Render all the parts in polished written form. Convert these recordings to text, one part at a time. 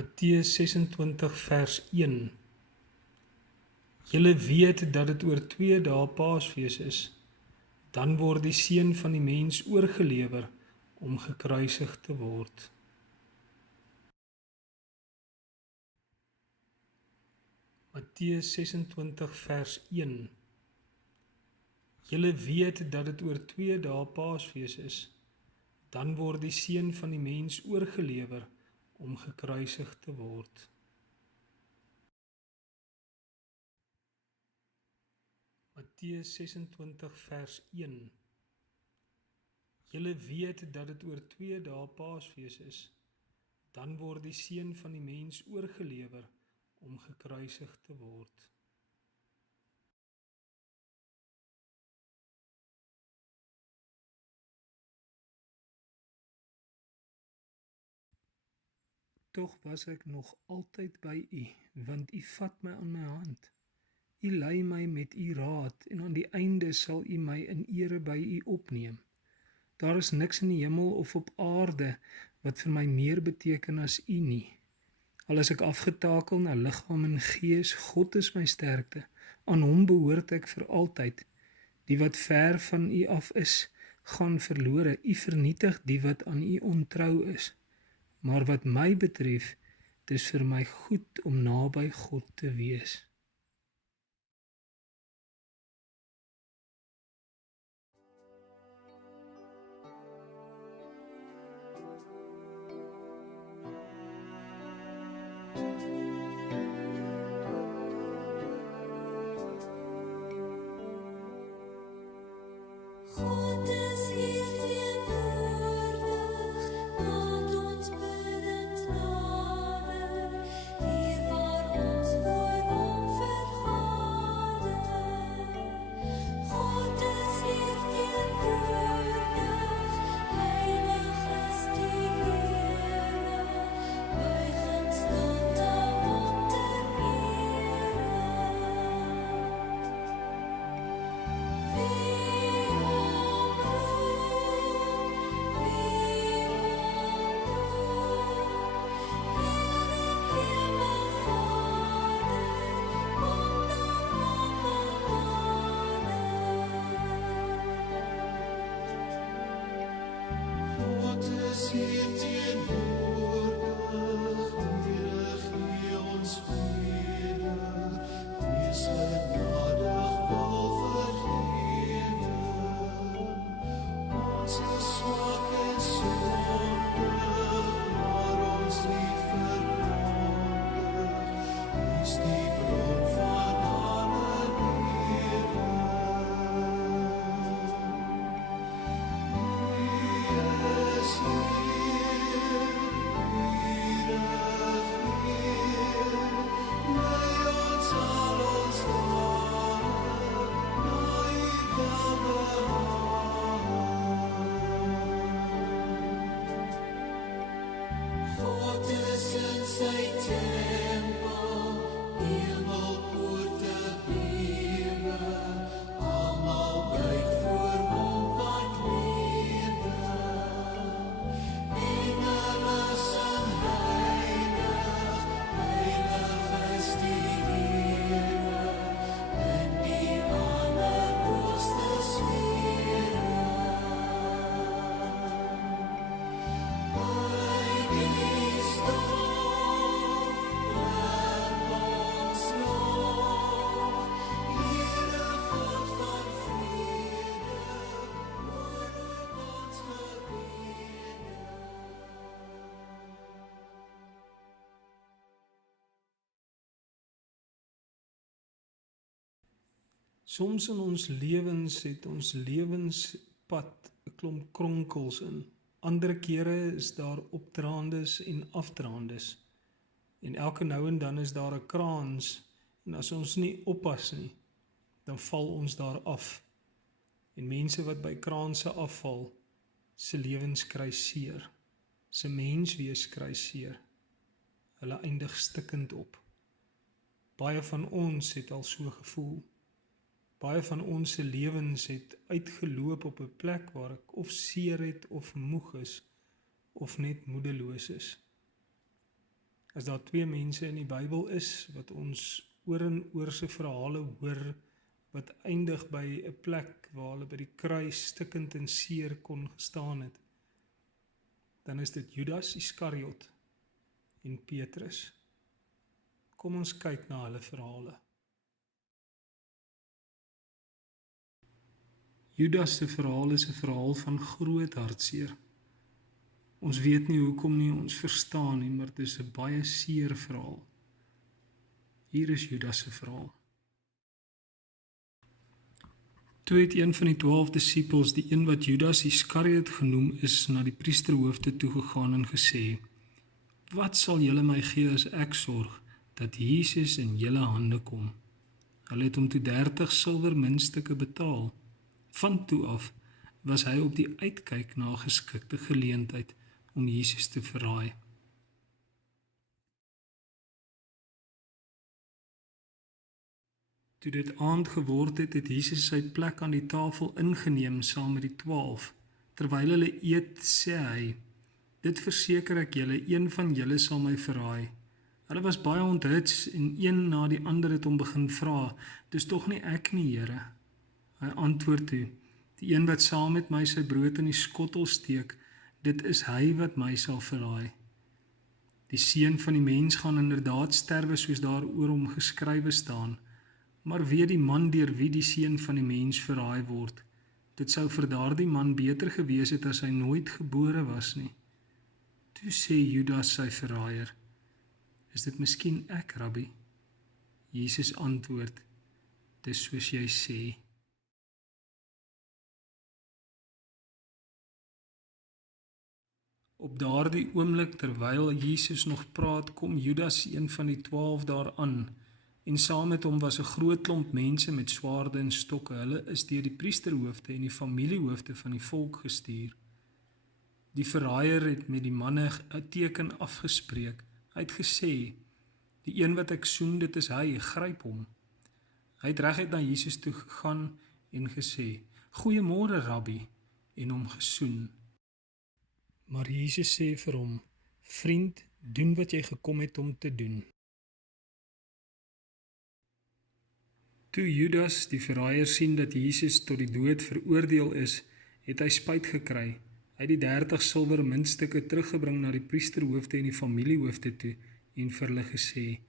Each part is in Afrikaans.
Matteus 26 vers 1. Julle weet dat dit oor 2 dae Paasfees is. Dan word die Seun van die Mens oorgelewer om gekruisig te word. Matteus 26 vers 1. Julle weet dat dit oor 2 dae Paasfees is. Dan word die Seun van die Mens oorgelewer om gekruisig te word. Matteus 26 vers 1. Julle weet dat dit oor 2 dae Paasfees is. Dan word die Seun van die Mens oorgelewer om gekruisig te word. Tog was ek nog altyd by u, want u vat my aan my hand. U lei my met u raad en aan die einde sal u my in ere by u opneem. Daar is niks in die hemel of op aarde wat vir my meer beteken as u nie. Al is ek afgetakel na liggaam en gees, God is my sterkte. Aan hom behoort ek vir altyd. Die wat ver van u af is, gaan verlore. U vernietig die wat aan u ontrou is. Maar wat my betref, het is vir my goed om naby God te wees. God is hier teenwoordig, laat ons bidend nader, hier waar ons voor hom vergader. God is hier teenwoordig, heilig is die Here, buigend stand aan hom ter ere. God is hier teenwoordig, Here, gee ons vrede, wees genadig, wil vergewe. Ons is swak en sondig, maar ons lief verkondig, U is die bron van alle lewe. Is hier, lei ons al ons dagen, na U welbehagen. God is in sy tempel, hemelpoorte bewe, almal buig voor hom wat lewe. Engele sing heilig, heilig is die Here, in die allerhoogste sfere. By die stof bid ons lof, Here God van vrede, hoor ook ons gebede. Soms in ons lewens het ons lewenspad 'n klomp kronkels in. Ander kere is daar opdraandes en afdraandes. En elke nou en dan is daar 'n kraans en as ons nie oppas nie, dan val ons daar af. En mense wat by kraanse afval, se lewens kry seer. Se menswees kry seer. Hulle eindig stikkend op. Baie van ons het al so gevoel. Baie van ons se lewens het uitgeloop op 'n plek waar ek of seer het of moeg is of net moedeloos is. As daar twee mense in die Bybel is, wat ons oor en oor se verhale hoor, wat eindig by 'n plek waar hulle by die kruis stikkend en seer kon gestaan het, dan is dit Judas Iskariot en Petrus. Kom ons kyk na hulle verhale. Judas se verhaal is 'n verhaal van groot hartseer. Ons weet nie hoekom nie, ons verstaan nie, maar dit is 'n baie seer verhaal. Hier is Judas se verhaal. Toe het een van die 12 disippels, die een wat Judas Iskariot genoem is, na die priesterhoofde toegegaan en gesê: "Wat sal julle my gee as ek sorg dat Jesus in julle hande kom?" Hulle het hom toe 30 silwer muntstukke betaal. Van toe af was hy op die uitkyk na 'n geskikte geleentheid om Jesus te verraai. Toe dit aand geword het, het Jesus sy plek aan die tafel ingeneem saam met die 12. Terwyl hulle eet, sê hy: "Dit verseker ek julle, een van julle sal my verraai." Hulle was baie onthuts en een na die ander het hom begin vra: "Dis tog nie ek nie, Here?" Hy antwoord toe: "Die een wat saam met my sy brood in die skottel steek, dit is hy wat my sal verraai. Die seun van die mens gaan inderdaad sterwe soos daar oor hom geskrywe staan, maar wee die man deur wie die seun van die mens verraai word. Dit sou vir daardie man beter gewees het as hy nooit gebore was nie." Toe sê Judas sy verraaier: "Is dit miskien ek, Rabbi?" Jesus antwoord: "Dis soos jy sê." Op daardie oomblik, terwyl Jesus nog praat, kom Judas, een van die 12, daaraan, en saam met hom was 'n groot klomp mense met swaarde en stokke. Hulle is deur die priesterhoofde en die familiehoofde van die volk gestuur. Die verraaier het met die manne 'n teken afgespreek. Hy het gesê: "Die een wat ek soen, dit is hy, gryp hom." Hy het reguit na Jesus toe gegaan en gesê: "Goeiemôre, Rabbi," en hom gesoen. Maar Jesus sê vir hom: "Vriend, doen wat jy gekom het om te doen." Toe Judas, die verraaier, sien dat Jesus tot die dood veroordeel is, het hy spyt gekry. Hy het die 30 silwer muntstukke teruggebring na die priesterhoofde en die familiehoofde toe en vir hulle gesê: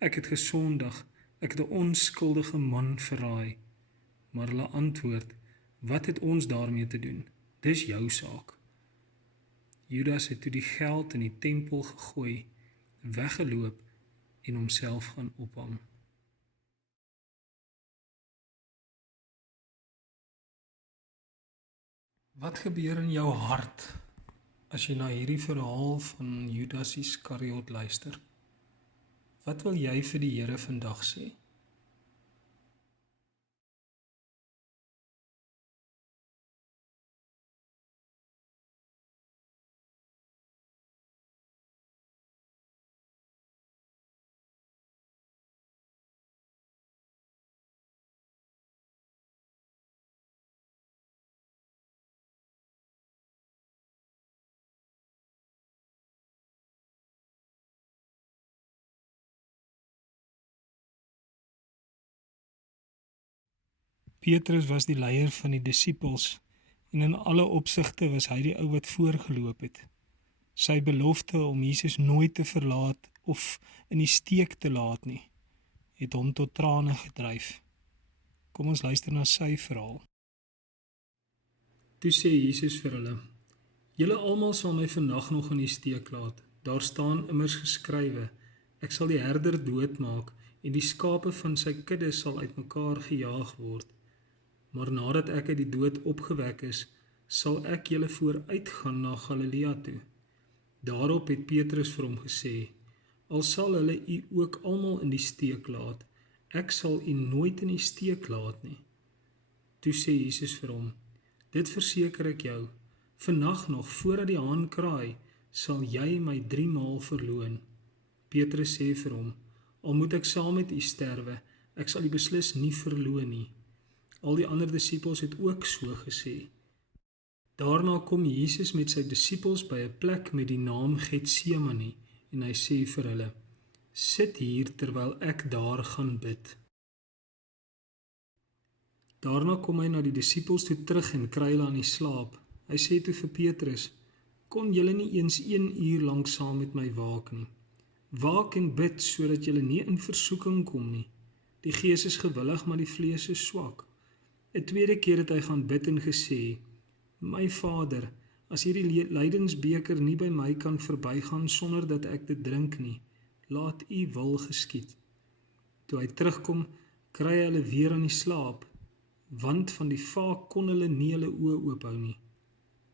"Ek het gesondig, ek het 'n onskuldige man verraai." Maar hulle antwoord: "Wat het ons daarmee te doen? Dis jou saak." Judas het toe die geld in die tempel gegooi, weggeloop en homself gaan ophang. Wat gebeur in jou hart as jy na hierdie verhaal van Judas Iskariot luister? Wat wil jy vir die Here vandag sê? Petrus was die leier van die disippels en in alle opsigte was hy die ou wat voorgeloop het. Sy belofte om Jesus nooit te verlaat of in die steek te laat nie, het hom tot trane gedryf. Kom ons luister na sy verhaal. Toe sê Jesus vir hulle: "Julle almal sal my vandag nog in die steek laat. Daar staan immers geskrywe: Ek sal die herder doodmaak en die skape van sy kudde sal uitmekaar gejaag word. Maar nadat ek uit die dood opgewek is, sal ek julle vooruitgaan na Galilea toe." Daarop het Petrus vir hom gesê: "Al sal hulle u ook almal in die steek laat, ek sal u nooit in die steek laat nie." Toe sê Jesus vir hom: "Dit verseker ek jou, vannag nog voordat die haan kraai, sal jy my 3 maal verloon." Petrus sê vir hom: "Al moet ek saam met u sterwe, ek sal u beslis nie verloon nie." Al die ander disippels het ook so gesê. Daarna kom Jesus met sy disippels by 'n plek met die naam Getsemane en hy sê vir hulle, sit hier terwyl ek daar gaan bid. Daarna kom hy na die disippels toe terug en kry hulle aan die slaap. Hy sê toe vir Petrus, kon julle nie eens 1 uur lank saam met my waak nie? Waak en bid, sodat julle nie in versoeking kom nie. Die gees is gewillig, maar die vlees is swak. 'n tweede keer het hy gaan bid en gesê, my Vader, as hierdie lydensbeker nie by my kan verbygaan sonder dat ek dit drink nie, laat u wil geskied. Toe hy terugkom, kry hy hulle weer aan die slaap, want van die vaak kon hulle nie hulle oë oophou nie.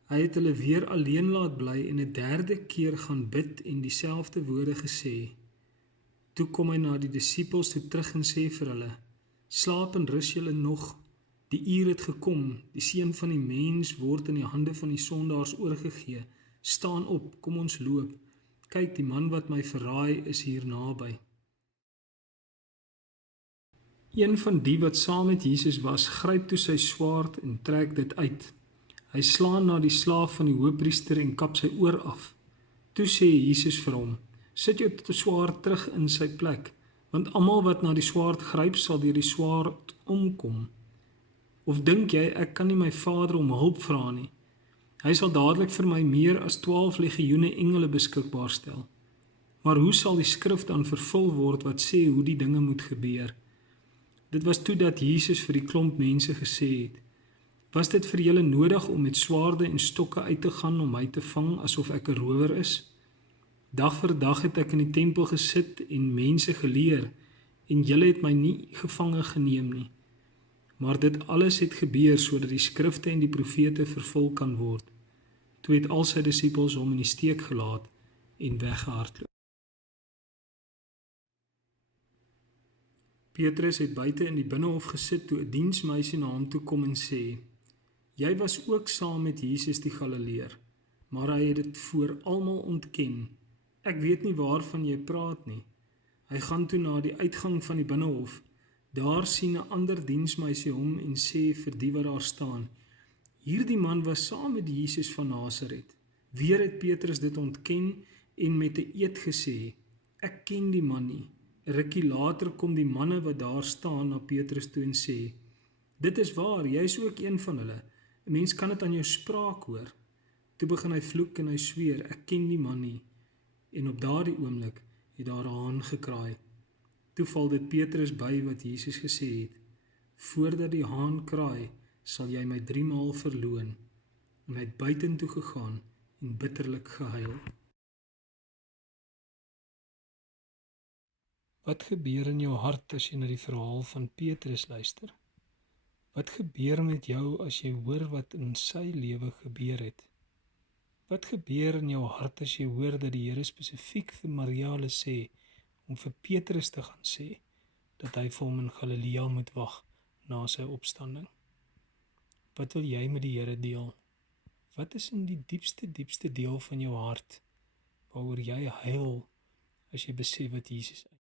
Hy het hulle weer alleen laat bly en 'n derde keer gaan bid en dieselfde woorde gesê. Toe kom hy na die disippels toe terug en sê vir hulle, slaap en rus julle nog, die uur het gekom, die seun van die mens word in die hande van die sondaars oorgegee, staan op, kom ons loop, kyk die man wat my verraai is hier naby. Een van die wat saam met Jesus was, gryp toe sy swaard en trek dit uit. Hy slaan na die slaaf van die hoofpriester en kap sy oor af. Toe sê Jesus vir hom, sit jou swaard terug in sy plek, want almal wat na die swaard gryp sal deur die swaard omkom. Of dink jy, ek kan nie my Vader om hulp vra nie? Hy sal dadelik vir my meer as 12 legioene engele beskikbaar stel. Maar hoe sal die skrif dan vervul word wat sê hoe die dinge moet gebeur? Dit was toe dat Jesus vir die klomp mense gesê het, was dit vir julle nodig om met swaarde en stokke uit te gaan om my te vang asof ek 'n rower is? Dag vir dag het ek in die tempel gesit en mense geleer, en julle het my nie gevange geneem nie. Maar dit alles het gebeur sodat die skrifte en die profete vervul kan word. Toe het al sy disippels hom in die steek gelaat en weggehardloop. Petrus het buite in die binnehof gesit toe 'n diensmeisie na hom toe kom en sê, jy was ook saam met Jesus die Galileër, maar hy het dit voor almal ontken. Ek weet nie waarvan jy praat nie. Hy gaan toe na die uitgang van die binnehof. Daar sien 'n ander diensmeisie hom en sê vir die wat daar staan, hierdie man was saam met Jesus van Nasaret. Weer het Petrus dit ontken en met 'n eed gesê, ek ken die man nie. 'n Rukkie later kom die manne wat daar staan na Petrus toe en sê, dit is waar, jy is ook een van hulle. 'n Mens kan dit aan jou spraak hoor. Toe begin hy vloek en hy sweer, ek ken die man nie. En op daardie oomblik het daar 'n haan gekraai. Toe val dit Petrus by wat Jesus gesê het, voordat die haan kraai, sal jy my 3 maal verloon. En hy het buitentoe gegaan en bitterlik gehuil. Wat gebeur in jou hart as jy na die verhaal van Petrus luister? Wat gebeur met jou as jy hoor wat in sy lewe gebeur het? Wat gebeur in jou hart as jy hoor dat die Here spesifiek vir Maria sê om vir Petrus te gaan sê dat hy vir hom in Galilea moet wag na sy opstanding? Wat wil jy met die Here deel? Wat is in die diepste deel van jou hart waaroor jy huil as jy besef wat Jesus is?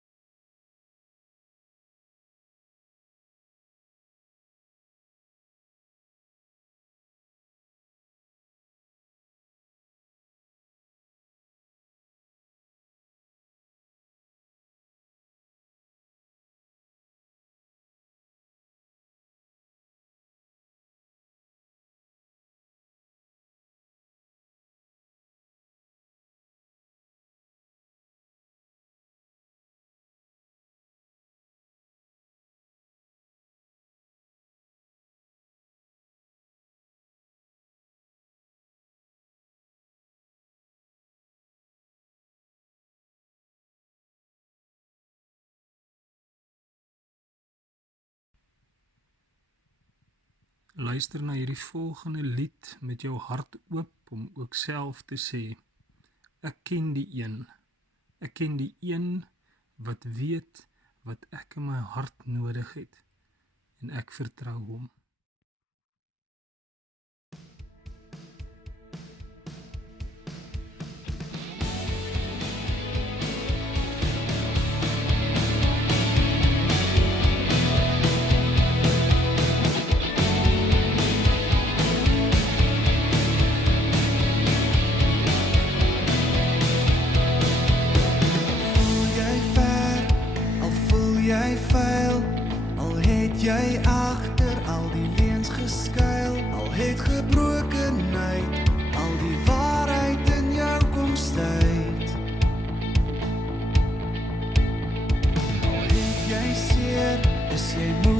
Luister na hierdie volgende lied met jou hart oop om ook self te sê, ek ken die een. Ek ken die een wat weet wat ek in my hart nodig het en ek vertrou hom. jy vuil, al het jy agter al die leuns geskuil, al het gebrokenheid, al die waarheid in jou kom stuit. Al het jy seer, is jy moe